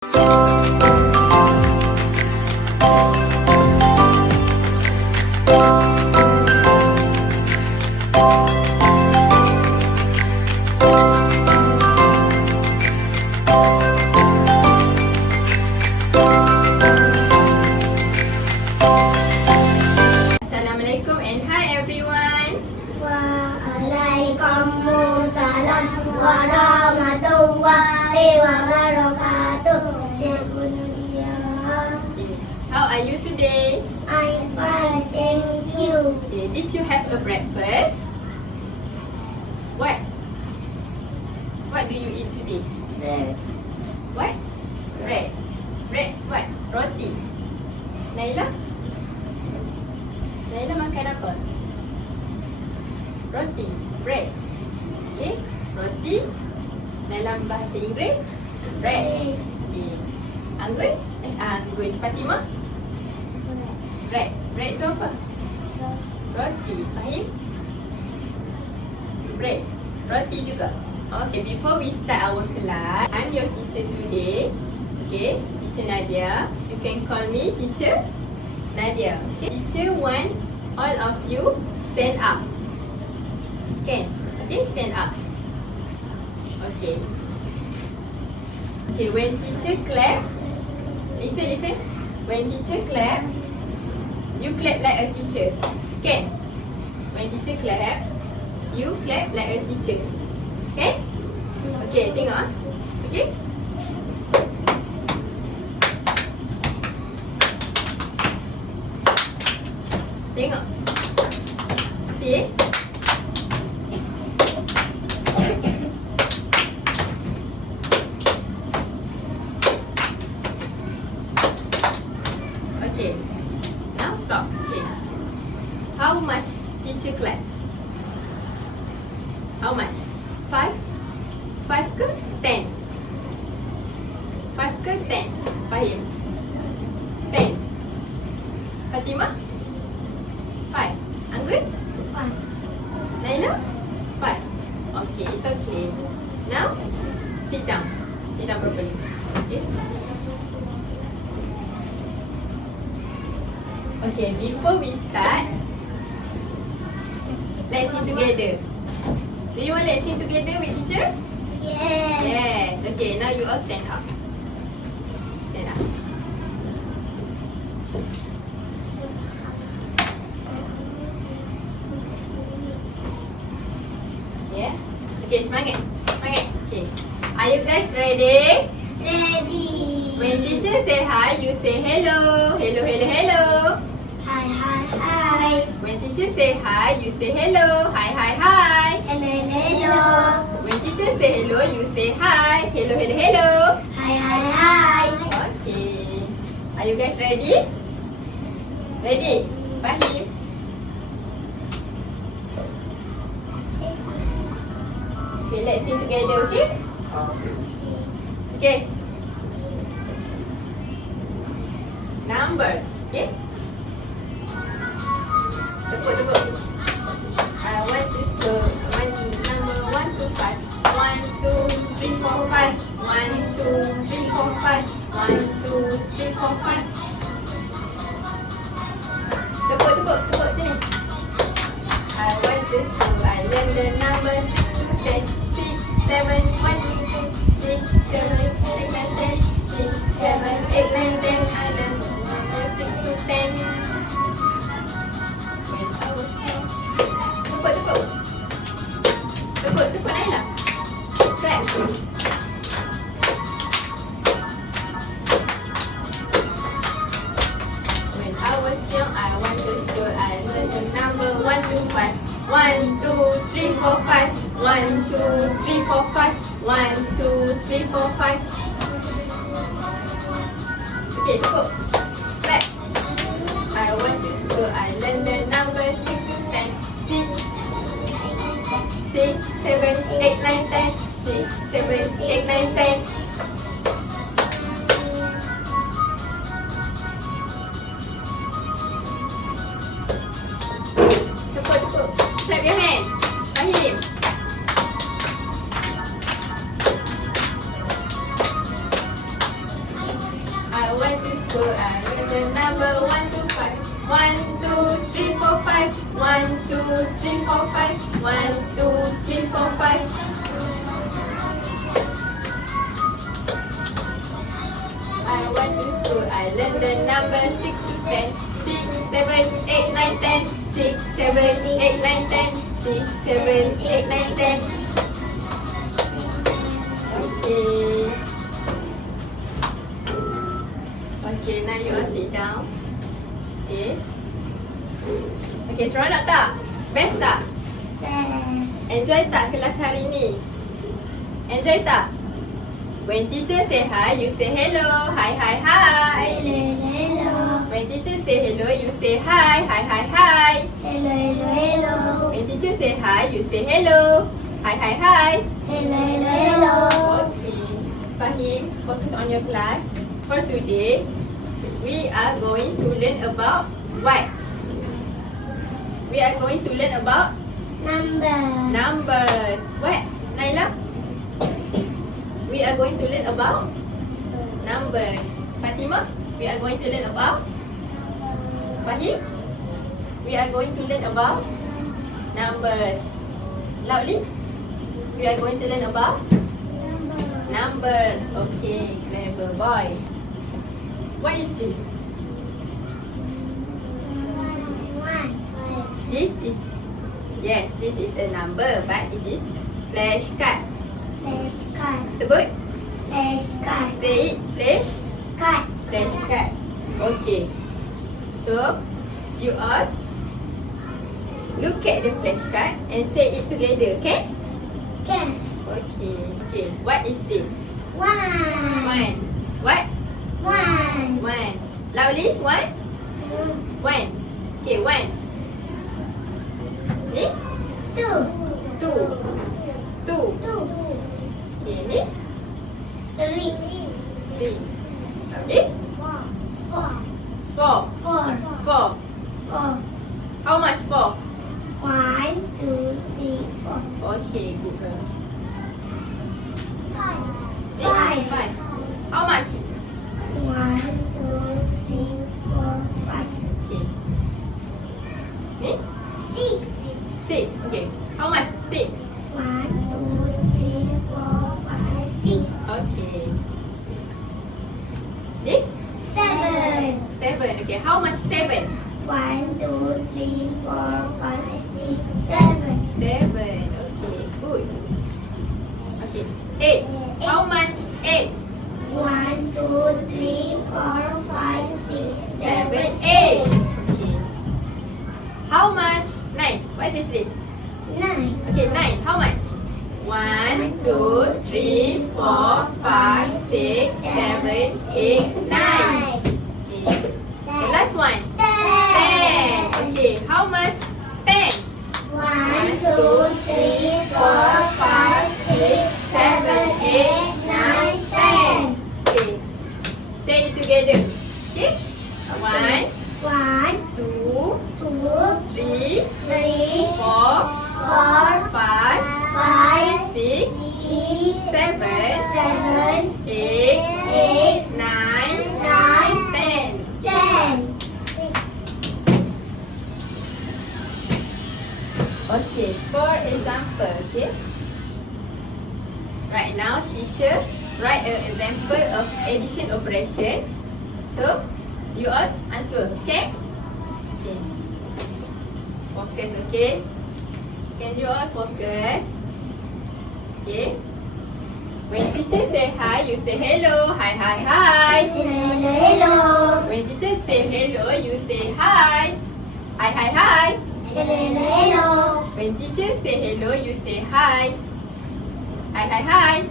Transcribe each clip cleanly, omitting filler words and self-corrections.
Assalamualaikum and hi everyone. Waalaikumsalam warahmatullahi wabarakatuh. How are you today? I'm fine, thank you. Okay, did you have a breakfast? What? What do you eat today? Bread. What? Bread. Bread what? Roti. Naila? Naila makan apa? Roti. Bread. Okay. Roti. Dalam bahasa Inggeris? Bread. Okay. Anggun? Anggun. Fatimah? Bread. Bread tu apa? Roti. Fahim? Bread. Roti juga. Okay, before we start our class, I'm your teacher today. Okay, Teacher Nadia. You can call me Teacher Nadia. Okay, Teacher want all of you stand up. Can? Okay, stand up. Okay. Okay, when teacher clap, listen. When teacher clap, you clap like a teacher. Can? When teacher clap, you clap like a teacher. Okay? Okay, tengok ah. Okay? Tengok. See? Okay. Now stop. Okay. How much teacher clap? How much? 5? 5 ke 10? 5 ke 10? Fahim? 10. Fatimah? 5. Anggun? Fine. Naila? 5. Okay, it's okay. Now, sit down. Sit down properly. Okay? Okay, before we start, let's sing together. Do you want let's sing together with teacher? Yes. Yes. Okay, now you all stand up. Stand up. Yeah. Okay, semangat. Semangat. Okay. Are you guys ready? Ready. When teacher say hi, you say hello. Hello, hello, hello. Hi, hi, hi. When teacher say hi, you say hello. Hi, hi, hi. Hello, hello. When teacher say hello, you say hi. Hello, hello, hello. Hi, hi, hi. Okay. Are you guys ready? Ready? Fahim? Okay, let's sing together, okay? Okay. Numbers, okay? Tepuk. I want to spell number 1 to 5. 1, 2, 3, 4, 5. 1, 2, 3, 4, 5. 1, 2, 3, 4, 5. Tepuk sini. I want to spell. I learn the number 6 to 10. 6, 7, 1, 2, 6, 7, 8, 9, 10. 6, 7, 8, 9, 10. I learn the number 6 to 10. Tepuk Naila. Clap. When I was young, I went to school. I learned the number 1 to 5. 1, 2, 3, 4, 5. 1, 2, 3, 4, 5. 1, 2, 3, 4, 5. Okay, tepuk. Clap. I went to school. I learned the number 6 to 10. 6, 7, 8, 9, 10. 6, 7, 8, 9, 10. Tepuk. Clap your hand. Fahim. school, I learn the number 1 to 5. 1, 2, 3, 4, 5. 1, 2, 3, 4, 5. 1, 2, 3, 4, 5. I went to school, I learned the number 6 to 10. 6, 7, 8, 9, 10. 6, 7, 8, 9, 10. 6, 7, 8, 9, 10. Okay. Okay, now you all sit down. Okay. Okay, seronok tak? Best tak? Enjoy tak kelas hari ni? Enjoy tak? When teacher say hi, you say hello. Hi, hi, hi. Hello. When teacher say hello, you say hi. Hi, hi, hi. Hello. When teacher say hi, you say hello. Hi, hi, hi. Hello. Okay. Fahim, focus on your class. For today, we are going to learn about what? We are going to learn about numbers. What, Naila? We are going to learn about numbers. Fatima, we are going to learn about Fahim? We are going to learn about numbers. Loudly, we are going to learn about numbers. Okay, clever boy. What is this? This is, yes, this is a number, but it is flashcard. Sebut. Say it, flashcard. Okay. So, you all look at the flashcard and say it together, okay? Okay. Okay. What is this? One. What? One. Loudly. One. Okay, one. Ni? Two. Okay, ni? Three. This? Four. How much four? 1, 2, 3, 4. Okay, good girl. Ni? Five. Five. How much? 1, 2, 3, 4, 5. Okay. Ni? 6. Six. Okay. How much? Six. 1, 2, 3, 4, 5, 6. Okay. This? 7. Seven. Okay. How much? Seven. 1, 2, 3, 4, 5, 6, 7. Seven. Okay. Good. Okay. Eight. How much? Eight. 1, 2, 3, 4, 5, 6, 7, 7, 8. Okay. How much? 9. What is this? 9. Okay, 9. How much? 1, 2, 3, 4, 5, 6, 7, 8, 9. Okay. The last one. 10. Okay, how much? 10. 1, 2, 3, 4, 5, 6, 7, 8, 9, 10. Okay. Say it together. Okay? 1, 1, 2, 2, 3, 3, 4, 4, 5, 5, 6, 6, 7, 7, 8, 8, 9, 9, 10. 10. Okay, for example, okay. Right now, teacher write an example of addition operation. So, you all answer, okay? Okay. Focus, okay? Can you all focus? Okay. When teacher say hi, you say hello. Hi, hi, hi. Hello. When teacher say hello, you say hi. Hi, hi, hi. Hello. When teacher say hello, you say hi. Hi, hi, hi.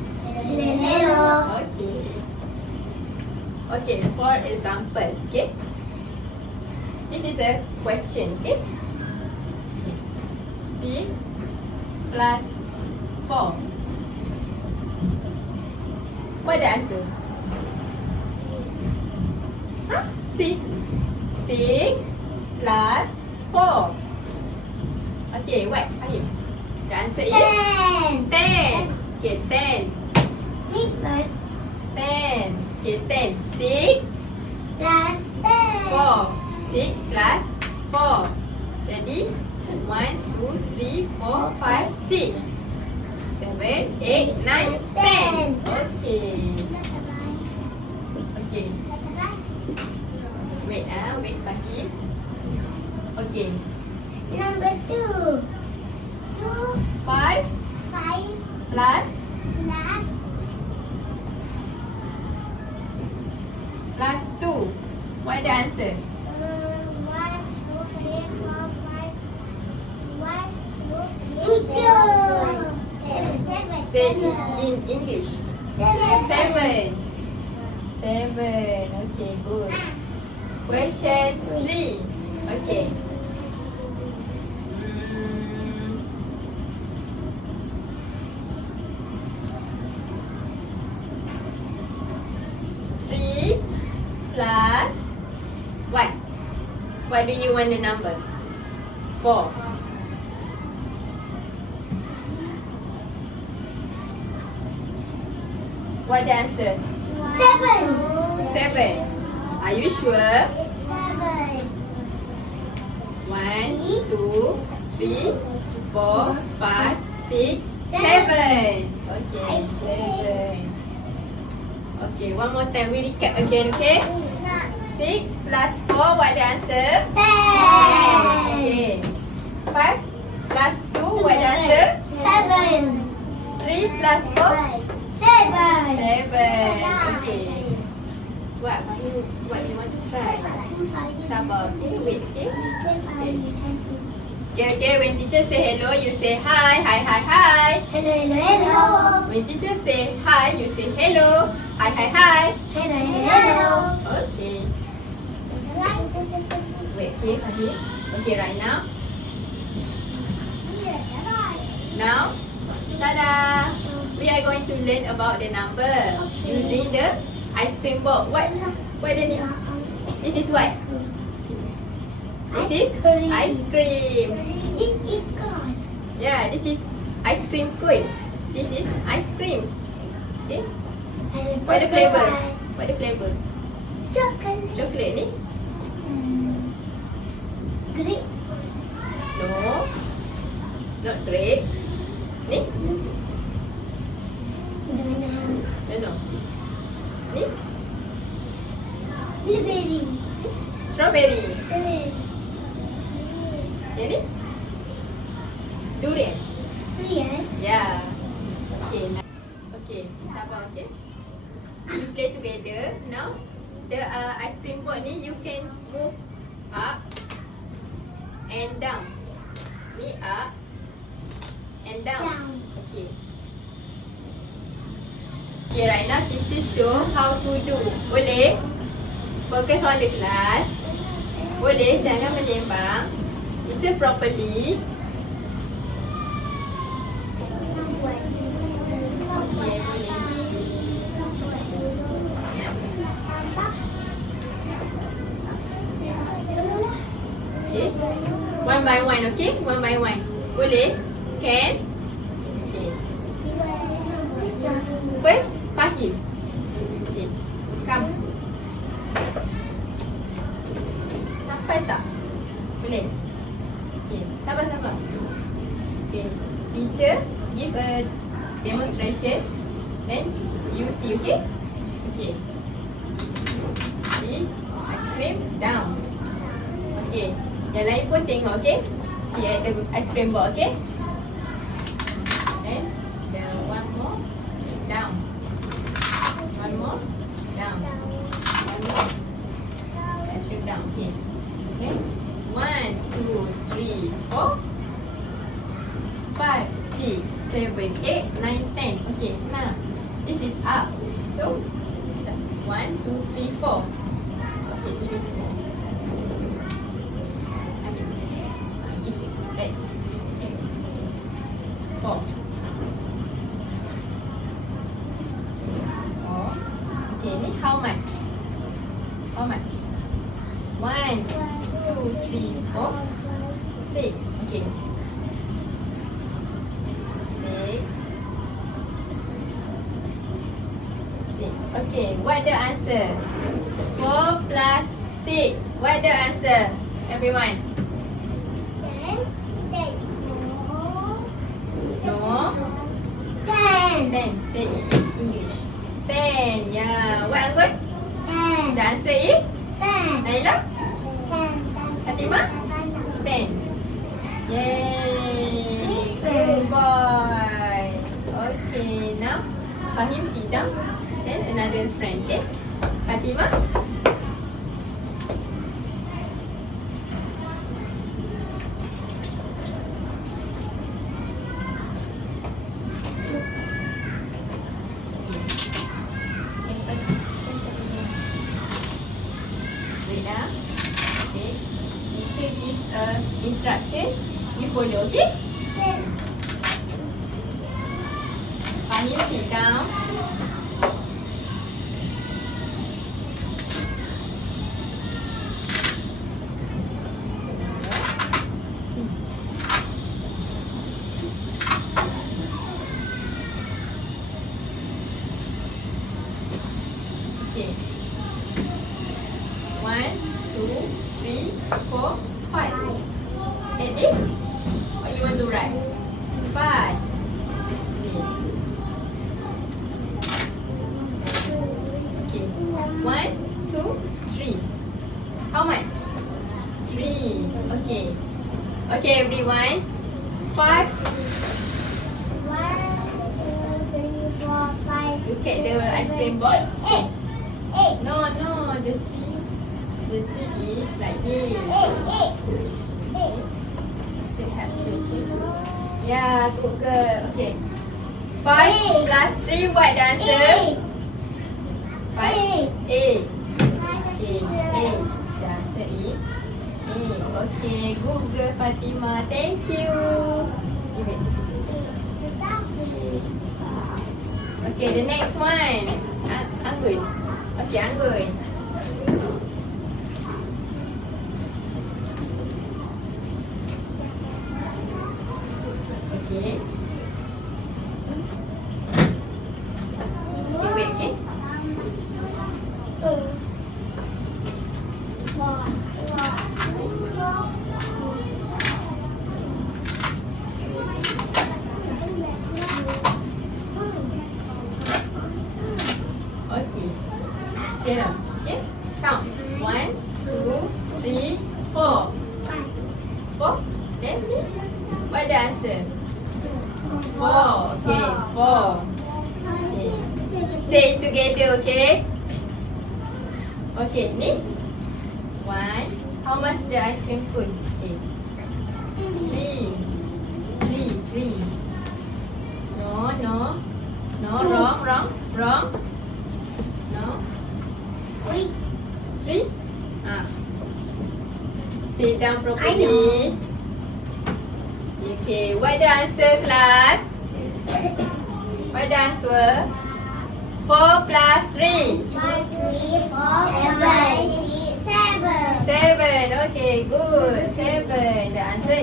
Hello. Okay. Okay, for example, okay. This is a question, okay. 6 plus 4. What the answer? Huh? 6. 6 plus 4. Okay, what? Fahim? The answer is 10. 10. Okay, 10. 6 plus 10. Okay, 10. 6 plus 6 plus 4. Jadi 1, 2, 3, 4, 5, 6. 7, 8, 9, 10. Okay. Okay. Wait wait Fahim. Okay. Number 2. 5 5 plus plus 2. What the answer? 1, 2, 3, 4, 5. 1, 2, 3, 4. 7. Say it in English. 7. 7. Okay, good. Question 3. Okay. Three plus what? What do you want the number? 4. What the answer? 7. 7. Are you sure? 7. 1, 2, 3, 4, 5, 6, 7. Okay, 7. Okay, one more time. We recap again, okay? 6 plus 4, what the answer? 10. Okay. 5 plus 2, what the answer? 7. 3 plus 4? 7. 7. Okay. What do you want to try? Sabar, okay? Wait, okay? Okay, when teacher say hello, you say hi. Hi, hi, hi. Hello, hello, hello. When teacher say hi, you say hello. Hi, hi, hi. Hello, hello. Okay. Wait, okay, Fahim. Okay, right now. Now, tada! We are going to learn about the number using the ice cream board. What the name? This is what? This is ice cream. This is gone. Yeah, this is ice cream cone. This is ice cream. Okay. What the flavor? What the flavor? Chocolate. Chocolate ni? Grape. No. Not grape. Ni? No. Ni? Blueberry. Strawberry. Yang ni? Durian. Durian. Yeah. Okay. Okay. Sabar, okay? You play together. Now, the ice cream board ni you can move up and down. Ni up and down. Down. Okay. Okay, right now teacher show how to do. Boleh? Focus on the class. Boleh, jangan menyembang. Listen properly. Okay, boleh. Okay. One by one, okay? One by one. Boleh? Can? Okay. First, Fahim. Okay. Come. Sampai tak? Boleh? Okay. Sabar. Okay. Teacher give a demonstration. Then you see, okay? Okay. This ice cream down. Okay. Yang lain pun tengok, okay? See at the ice cream board, okay? Then the one more down. One more down. One more ice cream down. Okay. Okay. 1, 2, 3, 4, 5, 6, 7, 8, 9, 10. Okay. Now this is up. So 1, 2, 3, 4. Okay, to this 4. Right. 4. 4. Okay, ni how much? How much? 1, 2, 3, 4, 6. Okay. 6. Okay, what the answer? 4 plus 6. 6. What the answer? Everyone. 10. No. 10. 10. Say it in English. 10. Yeah. What Anggun? 10. The answer is? 10. Naila? Fatimah? 10. Yay. Good boy. Okay. Now, Fahim sit down. Then another friend. Okay. Fatimah? Wait ah. Okay. Teacher give a instruction. You follow, okay? Fahim sit down. Okay. 1, 2, 3, 4, 5. At this, what you want to write? 5. Okay. 1, 2, 3. How much? 3. Okay. Okay, everyone. 5. 1, 2, 3, 4, 5. Look at the ice cream board. 8. No, the 3. The 3 is like this. Teacher help you, okay? Yeah, good girl. Okay. 5 plus 3, what the answer? 5. 8. Okay, 8. The answer is 8. Okay, good girl Fatimah. Thank you. Give it. Okay, the next one. Anggun. Okay, Anggun. Okay. Okay, wait, okay? Okay. Kira. Okay? Count. 1, 2, 3, 4. 4? Then, what the answer? 4. Okay, 4. Okay. Say it together, okay? Okay, ni. 1. How much the ice cream cone? Okay. 3. 3. No. No, wrong. No. 3. Ah. Sit down properly. Okay, what the answer, class? What the answer? 4 plus 3. 7. Okay, good. 7. The answer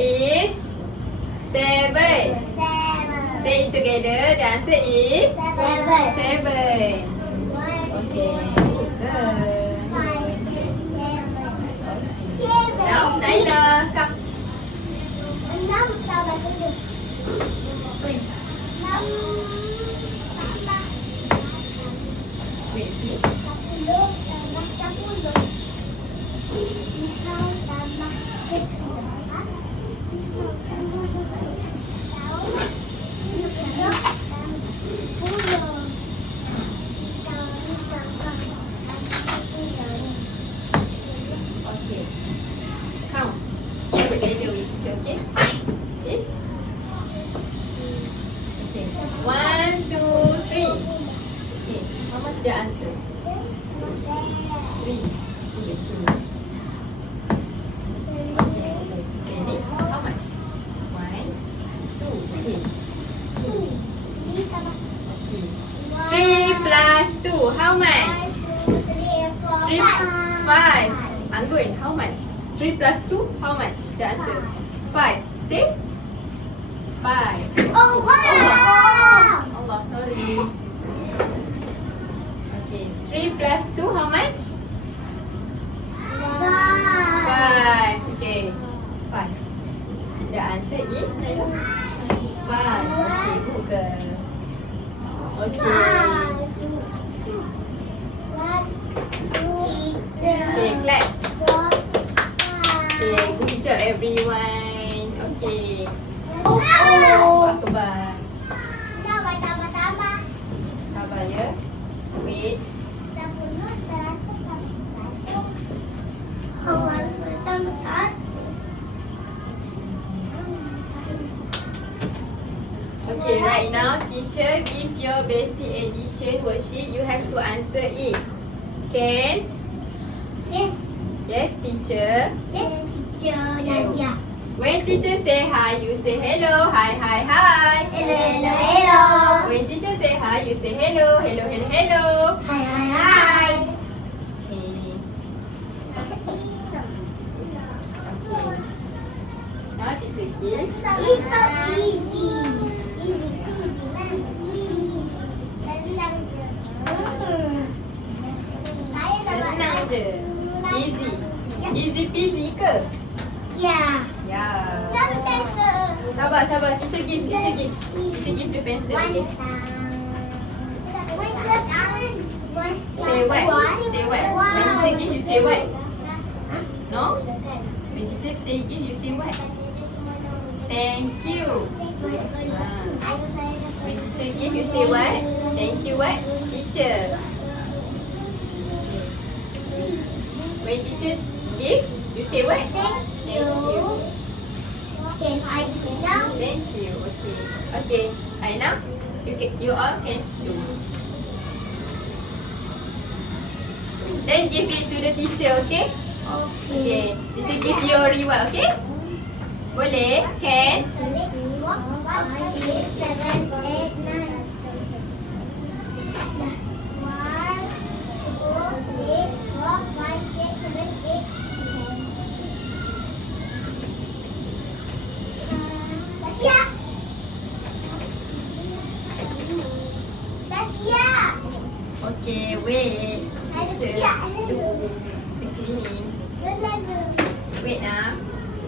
is 7. Say it together. The answer is 7. Okay, good girl. Now, Naila, come. Wait, please. Okay. Count. Together with teacher, okay? This. Okay. 1, 2, 3. Okay. How much the answer? 3. Okay, 2. Okay. Ni, how much? 1, 2, 3. Okay. 3 plus 2, how much? 3, 5. Anggun, how much? 3 plus 2, how much? The answer? 5. Say? 5. Allah, sorry. Okay. 3 plus 2, how much? rewind. Okay. Oh. Akbar. Tambah. Sabar ya. Wait. 10, 100. Awal tambah. Okay, right now teacher give your basic addition worksheet. You have to answer it. Can? Yes. Yes, teacher. Yes, teacher Nadia. When teacher say hi, you say hello. Hi, hi, hi. Hello. When teacher say hi, you say hello. Hello, hello, hello. Hi. Okay. Now teacher give. It's so easy. Easy peasy, lemon squeezy. Senang je. Saya dapat Senang je. Easy. Easy peasy ke? Ya. Ya. Jangan pencil. Sabar. Teacher give. Teacher give the pencil. Okay. Say what? Say what? When teacher give, you say what? No? When teacher say give, you say what? Thank you. When teacher give, you say what? Thank you what? Teacher. When teacher give, you say what? Thank you. Can I do now? Thank you. Okay. Right now, you all can do. Then give it to the teacher, okay? Okay. Teacher give you a reward, okay? Boleh? Can? 1, 2, 3, 4, 5, 6, 7, 8, 9. 1, 2, 3, 4, 5, 6, 7, 8, 9. Dah siap. Okay, wait. Teacher, do the cleaning. Wait ah.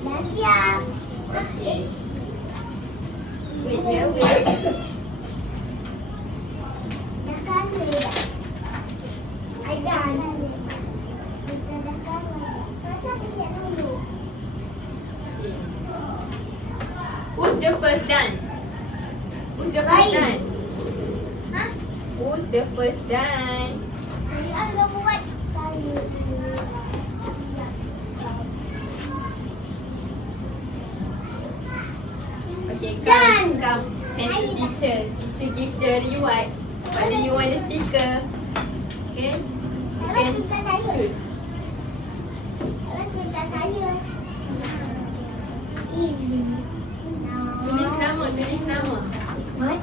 Dah siap. Okay. Wait here, wait. Dah kali dah. I done. Kita dah kali. Masa pergi dulu. Who's the first done? Who's the first Ryan. done? Ha? Who's the first done? Saya dah buat. Saya. Okay, Done. come. Send to teacher. Teacher give the reward. What do you want the sticker? Okay. You can choose. Awak cerita saya. Easy. Tulis nama. What?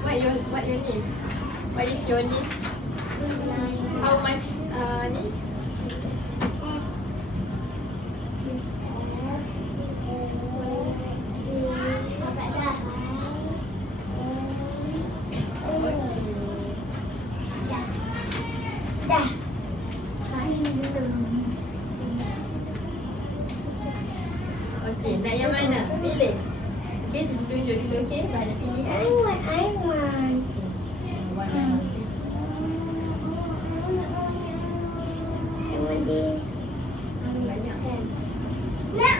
What your name? What is your name? How much ni? Dah. Okay, nak yang mana? Pilih. Okay, tunjuk dulu okay. Banyak pilihan. I want. Warna. I want this. Banyak kan? Nak.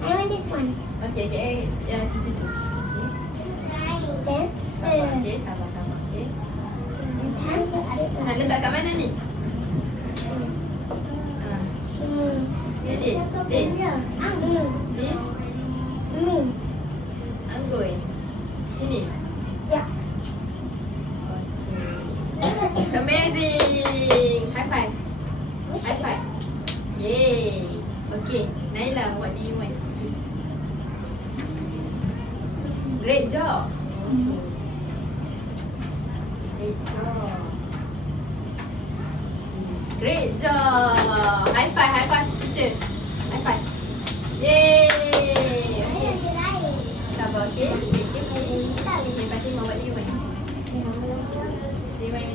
I want this one. Okay. Ya, teacher tu. That's Okay, sabar. Okay. Nak letak kat mana ni? Okay, this. This. Anggur. Sini. Ya. Okay. Amazing. High five. Yay. Okay. Naila, what do you want to choose? Great job. Great job. High five, teacher. High five. Yay. Okay. Sabar, okay? Okay, Fatimah, what do you want? Do you want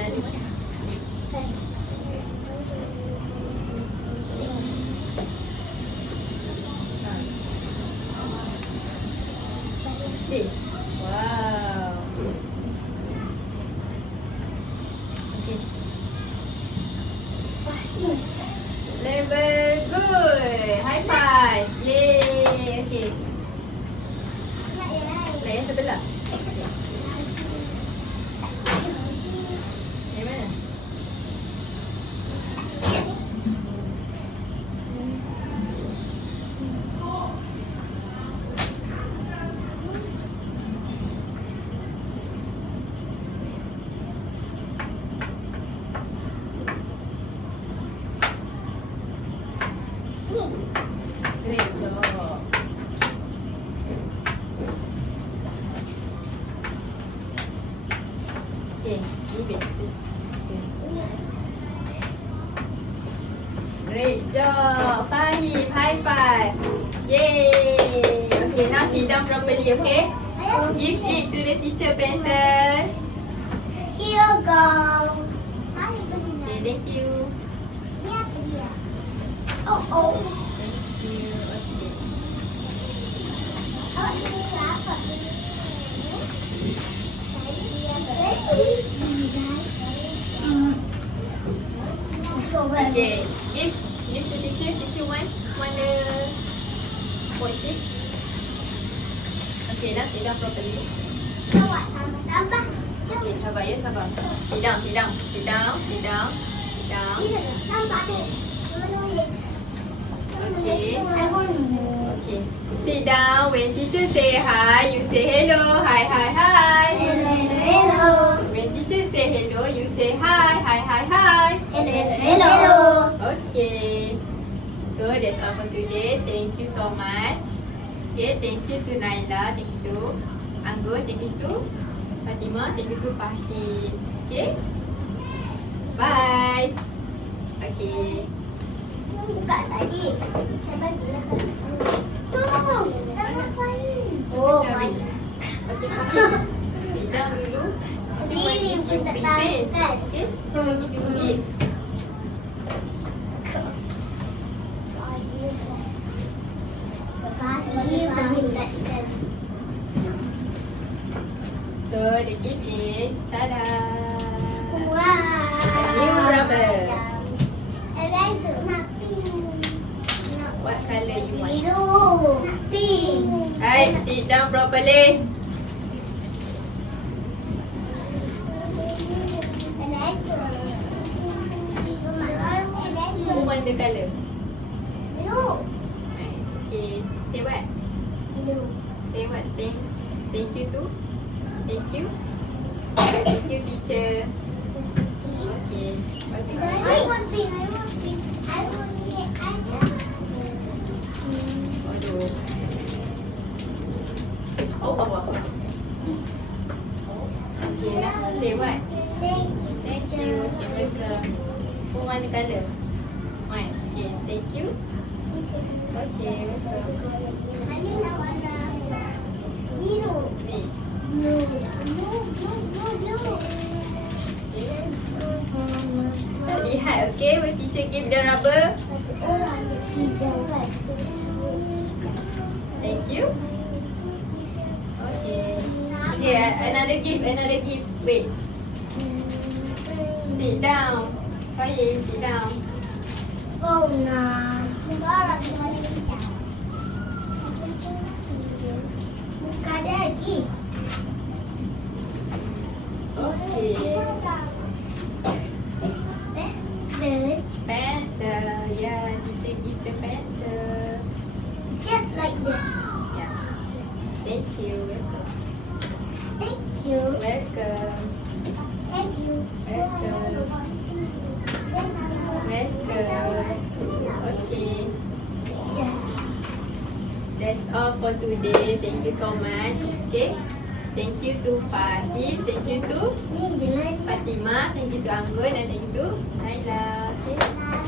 anything? This. Wow. Okay. Level good. High five. Yay. Okay. Nak yang sebelah. Yang mana? Great job. Okay, leave it. Great job. Fahim, high five. Yay. Okay, now sit down properly, okay? Give it to the teacher pencil. Here you go. Okay, thank you. Ni apa dia? Oh. Thank you. Okay. Oh, ini apa? Okay, give to teacher. Teacher want the worksheet. Okay, now sit down properly. Tambah. Okay, sabar ya, sabar. Sit down, sit down, sit down, sit down, sit down. Tambah ni. Okay. Okay. Sit down. When teacher say hi, you say hello. Hi, hi, hi. Hello. When teacher say hello, you say hi, hi, hi, hi. Hello. Okay. So that's all for today. Thank you so much. Okay, thank you to Naila, thank you to Anggun, thank you to Fatimah, thank you to Fahim. Okay. Bye. Okay. Buka tadi. Saya bagilah. Tu. Jangan main. Oh, main. Okay, Fahim. Sit down dulu. Cuma Diri give pun you tak present. tahan. Okay, cuma give you gift. So the gift is tada. New rubber. What color you want? Alright, sit down properly. Who want the color? Okay, say what? Say what? Thank you to? Thank you? Thank you teacher. Okay. Aduh. Oh, apa? Okay lah. Say what? Thank you. Okay, welcome. Who want the color? One. Okay, thank you. Okay, welcome. Ni. Study hard, okay? When teacher give the rubber. Thank you. Okay. Okay, another gift. Wait. Sit down. Fahim, sit down. Oh, nah. Buka ada lagi. Okay. Pencil. Pencil. Yeah, teacher give the pencil. Just like this. Yeah. Thank you. Welcome. Thank you. Welcome. Thank you. Welcome. Okay. That's all for today. Thank you so much. Okay. Thank you to Fahim. Thank you to Ini jelas. Fatimah. Thank you to Anggun. And thank you to Naila. Okay. Nah.